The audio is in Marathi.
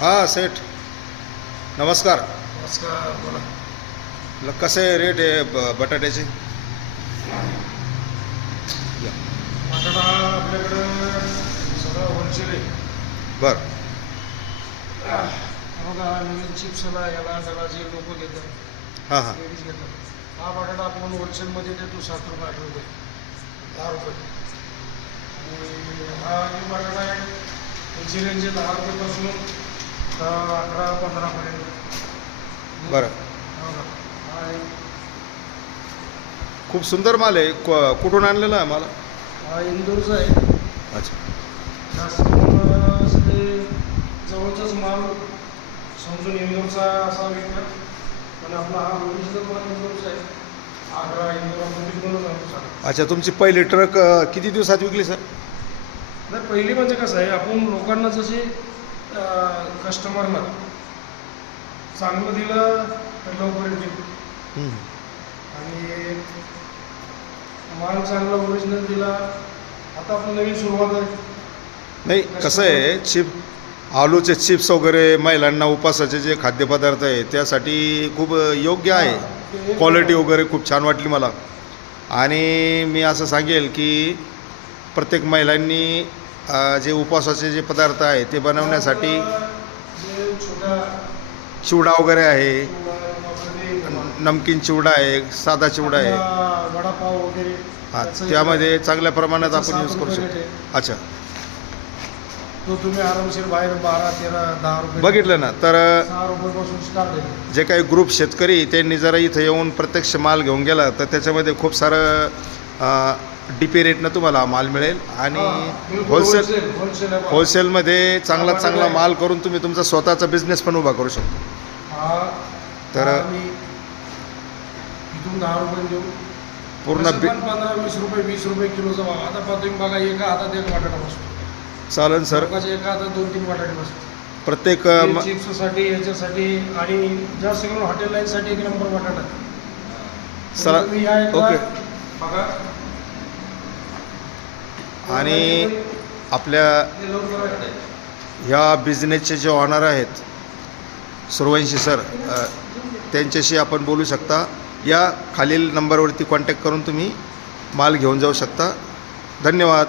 हां सेठ, नमस्कार. नमस्कार, बोला. कसे रेट आहे बटाट्याचे? या. बटाटा आपल्याकडं सगळं होलसेल आहे. बरं. बघा, नवीन चिप्सला याला सगळा जे लोक घेतात हां हां. लेडीज घेतात, हा बटाटा आपण होलसेलमध्ये देतो 7 रुपये 8 रुपये 10 रुपये. आणि हा जो बटाटा आहे त्याची रेंज 10 रुपयेपासून 11-15पर्यंत. बरं. बघा, हा आहे. खूप सुंदर माल आहे. कुठून आणलेला आहे मला? हा इंदोरचा आहे. अच्छा. जास्त करून असं ते जवळचाच माल समजून इंदोरचा असा विकतात, पण आपला हा ओरिजिनल माल इंदोरचा आहे. आग्रा इंदोर आपण तिकडूनच आणतो सगळं. अच्छा, तुमची पहिली ट्रक किती दिवसात विकली सर? नाही, पहिली म्हणजे कसं आहे, आपण लोकांना जसे कस्टमरला चांगलं दिलं तर लवकर येतील, आणि माल चांगला ओरिजिनल दिला. आता आपण नवीन सुरुवात आहे. नाही, कसं आहे, आलूचे चिप्स वगैरे महिलांना उपासाचे जे खाद्यपदार्थ आहे त्यासाठी खूप योग्य आहे. क्वालिटी वगैरे खूप छान वाटली मला. आणि मी असं सांगेल की प्रत्येक महिलांनी जे उपवासाचे जे पदार्थ आहे ते बनवण्यासाठी जे छोटा चिवडा वगैरे आहे, वगैरे, नमकीन चिवडा आहे, साधा चिवडा आहे. वडापाव वगैरे, हां, त्याचं त्यामध्ये चांगल्या प्रमाणात त्याचं आपण यूज 7 करू रुपये शकतो. रेट आहे. अच्छा, तो तुम्ही आरामशीर बाहेर 12-13-10 रुपये बघितलं ना. तर 6 रुपयापासून स्टार्ट आहे. जे काही ग्रुप शेतकरी त्यांनी जरा इथं येऊन प्रत्यक्ष माल घेऊन गेला तर त्याच्यामध्ये खूप सारं डीपी रेटनं तुम्हाला माल मिळेल. आणि होलसेल होलसेलमध्ये चांगला माल करून तुम्ही तुमचा स्वतःचा बिझनेस पण उभा करू शकतो. तर मी इथून 10 रुपये देऊ पूर्ण 15-20 रुपये 20 रुपये किलोचा भाव. आता तुम्ही बघा, एका हातात एक बटाटा बसतो. चालन सर. लोकांच्या एका हातात 2-3 बटाटे बसतो. प्रत्येक चिप्ससाठी, याच्यासाठी, आणि जास्त करून हॉटेल लाईनसाठी एक नंबर बटाटा. चला, तुम्ही या एकदा ओके. बघा. आणि आपल्या ह्या बिझनेसचे जे ऑनर आहेत सूर्यवंशी सर, त्यांच्याशी आपण बोलू शकता. या खालील नंबरवरती कॉन्टॅक्ट करून तुम्ही माल घेऊन जाऊ शकता. धन्यवाद.